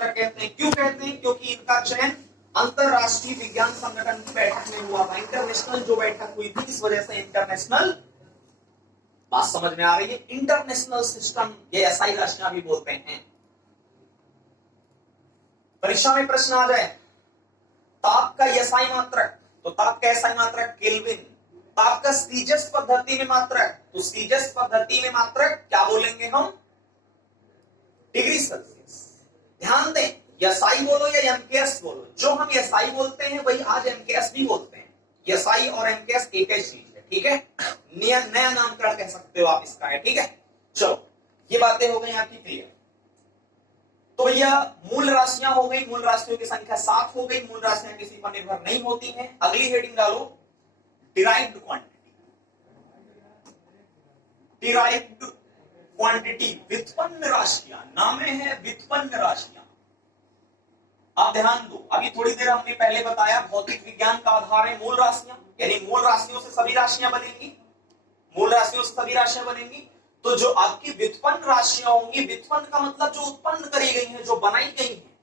कहते हैं। क्यों कहते हैं? क्योंकि इनका चयन अंतरराष्ट्रीय विज्ञान संगठन की बैठक में हुआ था। इंटरनेशनल जो बैठक हुई थी, इस वजह से इंटरनेशनल, बात समझ में आ रही है? इंटरनेशनल सिस्टम, ये एसआई राशियां भी बोलते हैं। परीक्षा में प्रश्न आ जाए ताप का एसआई मात्रक, तो ताप का एसआई मात्रक केल्विन। ताप का सीजस पद्धति में मात्रक, तो सीजस पद्धति में मात्रक क्या बोलेंगे हम? Degree Celsius. ध्यान दें, एसआई बोलो या एमकेएस बोलो, जो हम एसआई बोलते हैं वही आज एमकेएस भी बोलते हैं। एसआई और एमकेएस एक ही चीज है, ठीक है? नया नामकरण कह सकते हो आप इसका, है, ठीक है? चलो, ये बातें हो गई आपकी क्लियर। तो यह मूल राशियां हो गई, मूल राशियों की संख्या 7 हो गई। मूल राशियां किसी पर निर्भर नहीं होती हैं। अगली हेडिंग डालो, डिराइव्ड क्वांटिटी। डिराइव्ड क्वांटिटी, व्युत्पन्न राशियां, नाम है व्युत्पन्न राशियां। आप ध्यान दो, अभी थोड़ी देर हमने पहले बताया भौतिक विज्ञान का आधार है मूल राशियां, यानी मूल राशियों से सभी राशियां बनेंगी। मूल राशियों से सभी राशियां बनेंगी। तो जो आपकी व्युत्पन्न राशियां होंगी, व्युत्पन्न का मतलब जो उत्पन्न करी गई हैं, जो बनाई गई हैं,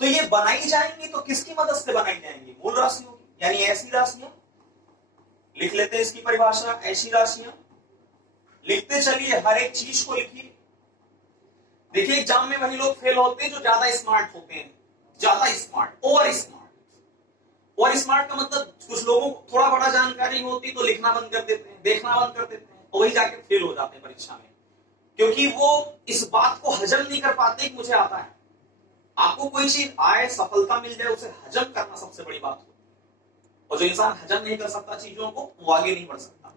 तो ये बनाई जाएंगी तो किसकी मदद से बनाई जाएंगी? मूल राशियों की, यानी ऐसी राशियां। लिख लेते हैं इसकी परिभाषा, ऐसी राशियां। लिखते चलिए, हर एक चीज को लिखिए। देखिए, एग्जाम में वही लोग फेल होते हैं जो ज्यादा स्मार्ट होते हैं। ज्यादा smart, over smart. Over smart का मतलब कुछ लोगों को थोड़ा बड़ा जानकारी होती तो लिखना बंद कर देते हैं, देखना बंद कर देते हैं, और वही जाके फेल हो जाते हैं परीक्षा में, क्योंकि वो इस बात को हजम नहीं कर पाते कि मुझे आता है। आपको कोई चीज आए, सफलता मिल जाए, उसे हजम करना सबसे बड़ी बात होती है। और जो इंसान हजम नहीं कर सकता चीजों को, वो आगे नहीं बढ़ सकता।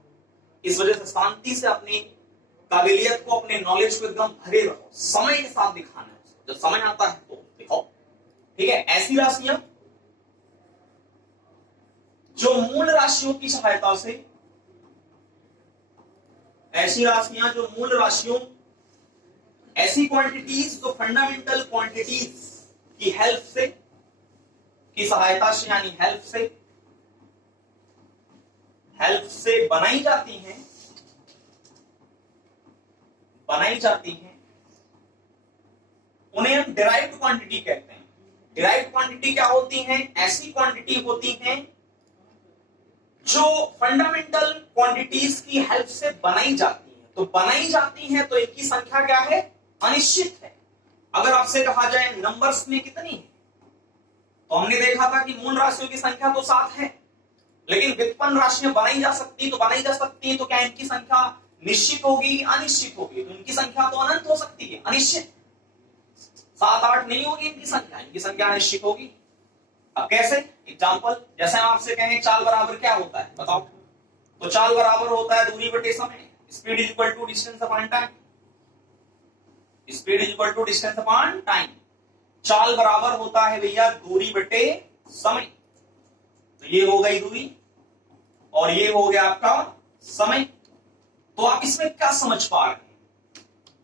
इस वजह से शांति से अपनी काबिलियत को, अपने नॉलेज को एकदम भरे रखो। समय के साथ दिखाना है, जब समय आता है तो दिखाओ, ठीक है? ऐसी राशियां जो मूल राशियों की सहायता से, ऐसी राशियां जो मूल राशियों, ऐसी क्वांटिटीज जो फंडामेंटल क्वांटिटीज की हेल्प से, की सहायता से, यानी हेल्प से बनाई जाती हैं, उन्हें हम डिराइव्ड क्वांटिटी कहते हैं। डिराइव्ड क्वांटिटी क्या होती हैं? ऐसी क्वांटिटी होती हैं जो फंडामेंटल क्वांटिटीज की हेल्प से बनाई जाती हैं। तो बनाई जाती हैं तो इनकी संख्या क्या है? अनिश्चित है। अगर आपसे कहा जाए नंबर्स में कितनी है, तो हमने देखा था कि मूल राशियों की संख्या तो 7 है, लेकिन व्युत्पन्न राशियां बनाई जा सकती है, तो क्या इनकी संख्या निश्चित होगी, अनिश्चित होगी? तो इनकी संख्या तो अनंत हो सकती है, अनिश्चित। 7-8 नहीं होगी इनकी संख्या अनिश्चित होगी। अब कैसे? एग्जांपल, जैसे हम आपसे कहें चाल बराबर क्या होता है, बताओ? तो चाल बराबर होता है दूरी बटे समय। Speed is equal to distance upon time. Speed is equal to distance upon time. चाल बराबर होता है भैया दूरी बटे समय। तो ये हो गई दूरी और ये हो गया आपका समय। तो आप इसमें क्या समझ पा रहे हैं?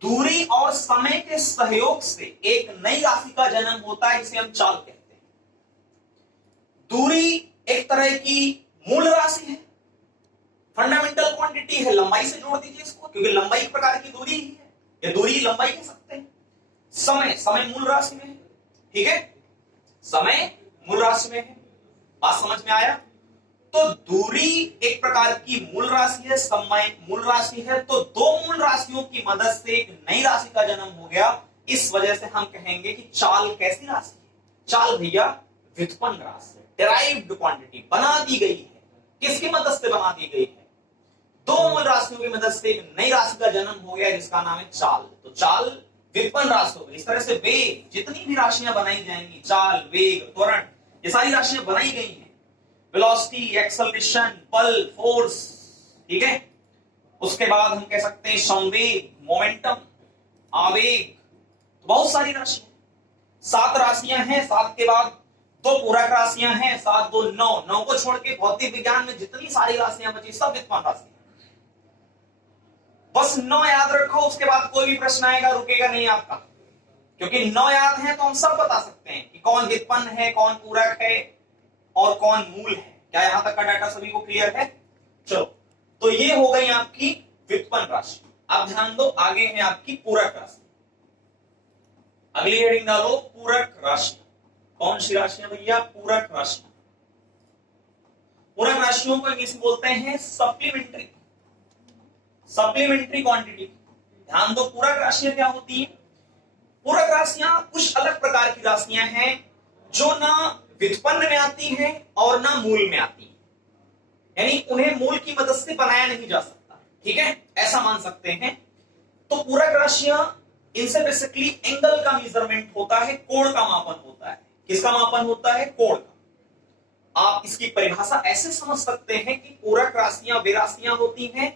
दूरी और समय के सहयोग से एक नई राशि का जन्म होता है, जिसे हम चाल कहते हैं। दूरी एक तरह की मूल राशि है, फंडामेंटल क्वांटिटी है। लंबाई से जोड़ दीजिए इसको, क्योंकि लंबाई एक प्रकार की दूरी ही है, या दूरी लंबाई कह सकते हैं। समय मूल राशि में है, ठीक है? समय मूल राशि में है। बात समझ में आया? तो दूरी एक प्रकार की मूल राशि है, समय मूल राशि है। तो दो मूल राशियों की मदद से एक नई राशि का जन्म हो गया। इस वजह से हम कहेंगे कि चाल कैसी राशि है? चाल भैया व्युत्पन्न राशि, डिराइव्ड क्वांटिटी, बना दी गई है। किसकी मदद से बना दी गई है? दो मूल राशियों की मदद से एक नई राशि का जन्म हो गया, जिसका नाम है चाल। तो चाल व्युत्पन्न राशि होगी। इस तरह से वेग, जितनी भी राशियां बनाई जाएंगी, चाल, वेग, त्वरण, ये सारी राशियां बनाई गई हैं। वेलोसिटी, एक्सेलरेशन, पल, फोर्स, ठीक है? उसके बाद हम कह सकते हैं संवेग, मोमेंटम, आवेग। तो बहुत सारी राशियां, 7 राशियां हैं। 7 के बाद 2 पूरक राशियां हैं, 7 2 9। 9 को छोड़ के भौतिक विज्ञान में जितनी सारी राशियां बची, सब व्युत्पन्न राशियां। बस 9 याद रखो, उसके बाद कोई भी प्रश्न आएगा रुकेगा नहीं आपका, क्योंकि 9 याद है तो हम सब बता सकते हैं कि कौन व्युत्पन्न है, कौन पूरक है और कौन मूल है। क्या यहां तक का डाटा सभी को क्लियर है? चलो, तो ये हो गई आपकी व्युत्पन्न राशि। अब ध्यान दो, आगे है आपकी पूरक राशि। अगली हेडिंग डालो पूरक राशियां। कौन सी राशियां भैया? पूरक राशियां। पूरक राशियों को इंग्लिश में बोलते हैं सप्लीमेंट्री, सप्लीमेंट्री क्वांटिटी। ध्यान दो, पूरक राशियां क्या होती है? पूरक राशियां कुछ अलग प्रकार की राशियां हैं जो ना व्युत्पन्न में आती हैं और ना मूल में आती हैं, यानी उन्हें मूल की मदद से बनाया नहीं जा सकता, ठीक है, ऐसा मान सकते हैं। तो पूरक राशियां, इनसे बेसिकली एंगल का मेजरमेंट होता है, कोण का मापन होता है। किसका मापन होता है? कोण का। आप इसकी परिभाषा ऐसे समझ सकते हैं कि पूरक राशियां वे राशियां होती हैं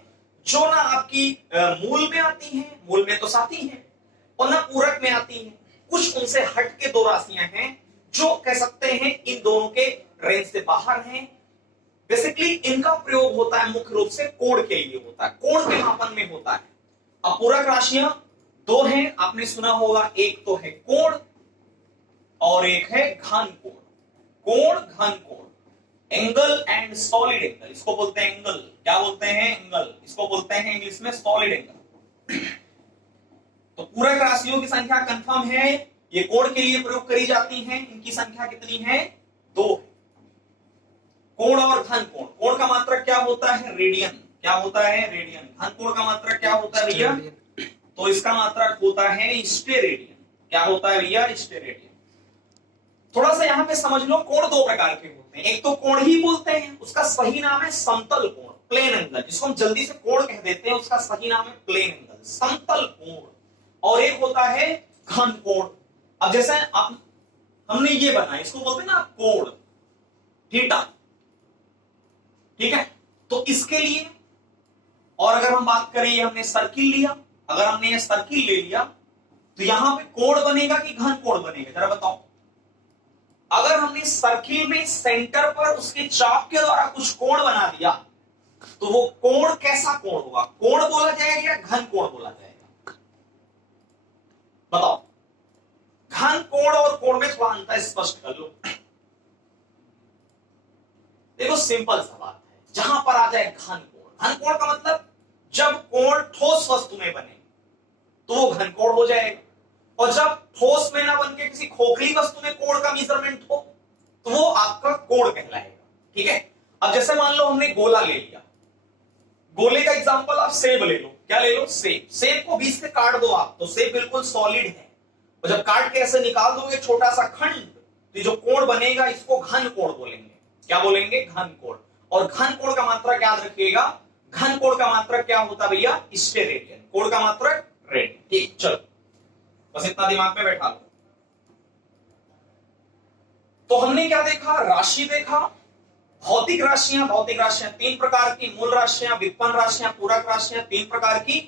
जो ना आपकी मूल में आती हैं, मूल में तो साथ ही हैं, और ना पूरक में आती हैं। कुछ उनसे हट के दो राशियां हैं जो कह सकते हैं इन दोनों के रेंज से बाहर हैं। बेसिकली इनका प्रयोग होता है मुख्य रूप से कोण के लिए होता है, कोण के मापन में होता है। अब पूरक राशियां दो हैं, आपने सुना होगा, एक तो है कोण और एक है घन कोण। कोण, घन कोण, एंगल एंड सॉलिड एंगल, इसको बोलते हैं एंगल। क्या बोलते हैं? एंगल। इसको बोलते हैं इंग्लिश में सॉलिड एंगल। तो पूरक राशियों की संख्या कंफर्म है, ये कोण के लिए प्रयोग करी जाती हैं। इनकी संख्या कितनी है? 2 है। कोण और घन कोण। कोण का मात्रक क्या होता है? रेडियन। क्या होता है? रेडियन। घन कोण का मात्रक क्या होता है भैया? तो इसका मात्रक होता है स्टेरेडियन। क्या होता है भैया? स्टेरेडियन। थोड़ा सा यहां पे समझ लो, कोण दो प्रकार के होते हैं। एक तो कोण ही बोलते हैं, उसका सही नाम है समतल कोण, प्लेन एंगल, जिसको हम जल्दी से कोण कह देते हैं, उसका सही नाम है प्लेन एंगल, समतल कोण। और एक होता है घन कोण। अब जैसे आप हमने ये बनाया, इसको बोलते हैं ना कोण, थीटा, ठीक है। तो इसके लिए, और अगर हम बात करें, ये हमने सर्किल लिया, अगर हमने ये सर्किल ले लिया तो यहां पे कोण बनेगा कि घन कोण बनेगा? जरा बताओ। अगर हमने सर्किल में सेंटर पर उसके चाप के द्वारा कुछ कोण बना दिया तो वो कोण कैसा कोण होगा? कोण बोला जाएगा या घन कोण बोला जाएगा? बताओ। घन कोण और कोण में थोड़ा अंतर स्पष्ट कर लो। देखो, सिंपल सा बात है, जहां पर आ जाए घन कोण। घन कोण का मतलब जब कोण ठोस वस्तु में बने तो वो घन कोण हो जाएगा, और जब ठोस में ना बन के किसी खोखली वस्तु में कोण का मेजरमेंट हो तो वो आपका कोण कहलाएगा, ठीक है। अब जैसे मान लो हमने गोला ले लिया, गोले का एग्जांपल आप सेब ले लो। क्या ले लो? सेब। सेब को बीच से काट दो आप, तो सेब बिल्कुल सॉलिड है, और जब काट के ऐसे निकाल दोगे छोटा सा खंड, तो जो कोण बनेगा इसको घन कोण बोलेंगे। क्या बोलेंगे? घन कोण। और घन कोण का मात्रक याद रखिएगा, घन कोण का मात्रक क्या होता भैया? स्टेरेडियन। कोण का मात्रक रेडियन। ठीक, चलो बस इतना दिमाग में बैठा लो। तो हमने क्या देखा? राशि देखा, भौतिक राशियां। भौतिक राशियां 3 प्रकार की, मूल राशियां, व्युत्पन्न राशियां, पूरक राशियां 3 प्रकार की।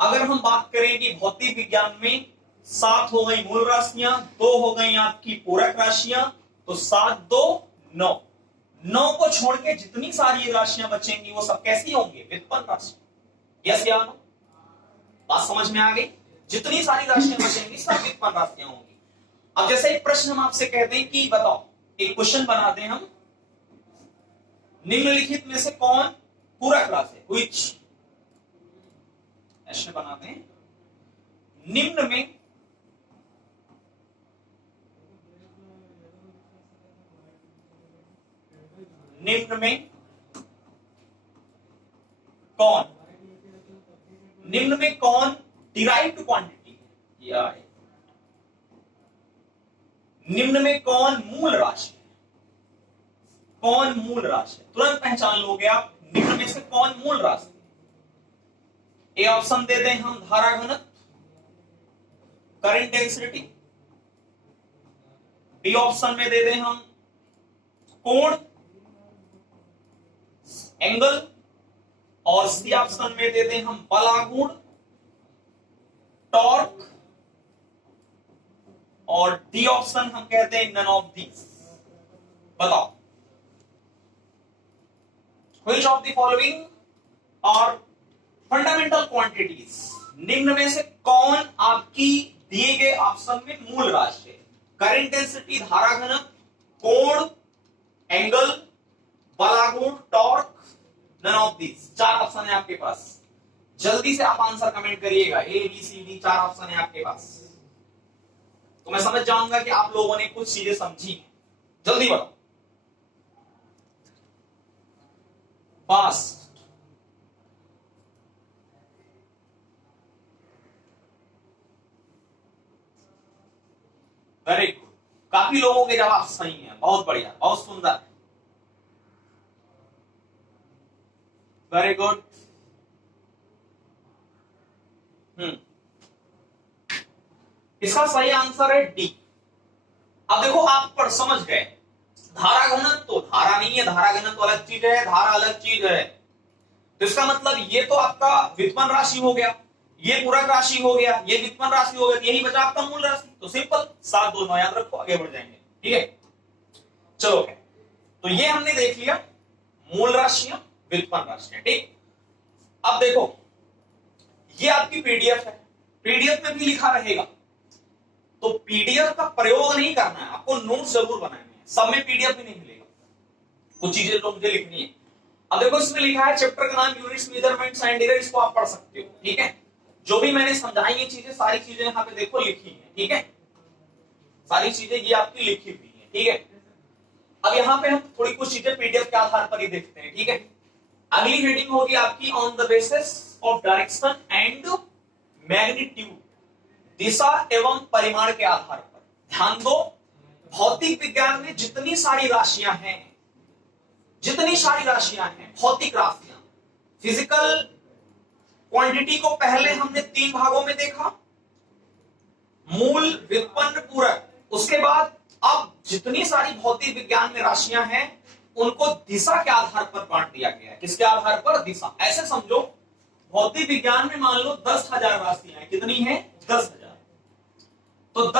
अगर हम बात करें कि भौतिक विज्ञान में 7 हो गई मूल राशियां, 2 हो गई आपकी पूरक राशियां, तो 7 2 9। 9 को छोड़ के जितनी सारी राशियां बचेंगी वो सब कैसी होंगी? व्युत्पन्न राशि। यस या नो? बात समझ में आ गई? जितनी सारी राशियां बचेंगी सब व्युत्पन्न राशियां होंगी। अब जैसे एक प्रश्न हम आपसे कहते हैं कि बताओ, एक क्वेश्चन बना दें हम, निम्नलिखित में से कौन पूरक राशि है? व्हिच, ऐसे बना दें, निम्न में कौन, निम्न में कौन डिराइव्ड क्वांटिटी है? या निम्न में कौन मूल राशि है? कौन मूल राशि है? तुरंत पहचान लोगे आप, निम्न में से कौन मूल राशि है? ए ऑप्शन दे दें हम, धारा घनत्व, करंट डेंसिटी। बी ऑप्शन में दे दें हम कोण, एंगल, और सी ऑप्शन में दे दें हम बल आघूर्ण, टॉर्क, और डी ऑप्शन हम कहते हैं नन ऑफ दीज। बताओ, which of the following are fundamental quantities? निम्न में से कौन आपकी दिए गए ऑप्शन में मूल राशि है? करंट डेंसिटी, धारा घनत्व, कोण, एंगल, बल आघूर्ण, torque, none of these. 4 option है आपके पास। जल्दी से आप आंसर कमेंट करिएगा। A B C D 4 option है आपके पास। तो मैं समझ जाऊंगा कि आप लोगों ने कुछ चीजें समझी। जल्दी बताओ। फास्ट। वेरी गुड, काफी लोगों के जवाब सही हैं, बहुत बढ़िया, बहुत सुंदर, वेरी गुड। इसका सही आंसर है डी। अब देखो आप पर समझ गए, धारा घनत्व तो धारा नहीं है, धारा घनत्व तो अलग चीज है, धारा अलग चीज है। तो इसका मतलब ये तो आपका व्युत्पन्न राशि हो गया, ये पूरक राशि हो गया, ये व्युत्पन्न राशि हो गया, यही बचा आपका मूल राशि। तो सिंपल 7 2 9 याद रखो, आगे बढ़ जाएंगे। ठीक है, चलो तो ये हमने देख लिया मूल राशियां, व्युत्पन्न राशियां। ठीक, अब देखो ये आपकी पीडीएफ है, पीडीएफ में भी लिखा रहेगा, तो पीडीएफ का प्रयोग नहीं करना है, आपको नोट्स जरूर बनाने हैं। सब में पीडीएफ भी नहीं मिलेगा, कुछ चीजें तो मुझे लिखनी है। अब देखो इसमें लिखा है चैप्टर का नाम यूनिट्स, मेजरमेंट्स एंड एरर, इसको आप पढ़ सकते हो। ठीक है, जो भी मैंने समझाई ये चीजें, सारी चीजें यहाँ पे देखो लिखी है। ठीक है, सारी चीजें ये आपकी लिखी हुई है। ठीक है, अब यहाँ पे हम थोड़ी कुछ चीजें पीडीएफ के आधार पर ही देखते हैं। ठीक है, अगली हेडिंग होगी आपकी on the basis of direction and magnitude, दिशा एवं परिमाण के आधार पर। ध्यान दो, भौतिक विज्ञान में जितनी सारी राशियां हैं, जितनी सारी राशियां हैं, भौतिक राशियां, फिजिकल क्वांटिटी को पहले हमने 3 भागों में देखा, मूल, व्युत्पन्न, पूरक। उसके बाद अब जितनी सारी भौतिक विज्ञान में राशियां हैं उनको दिशा के आधार पर बांट दिया गया है। किसके आधार पर? दिशा। ऐसे समझो, भौतिक विज्ञान में मान लो 10,000 राशियां हैं। कितनी है? 10,000। तो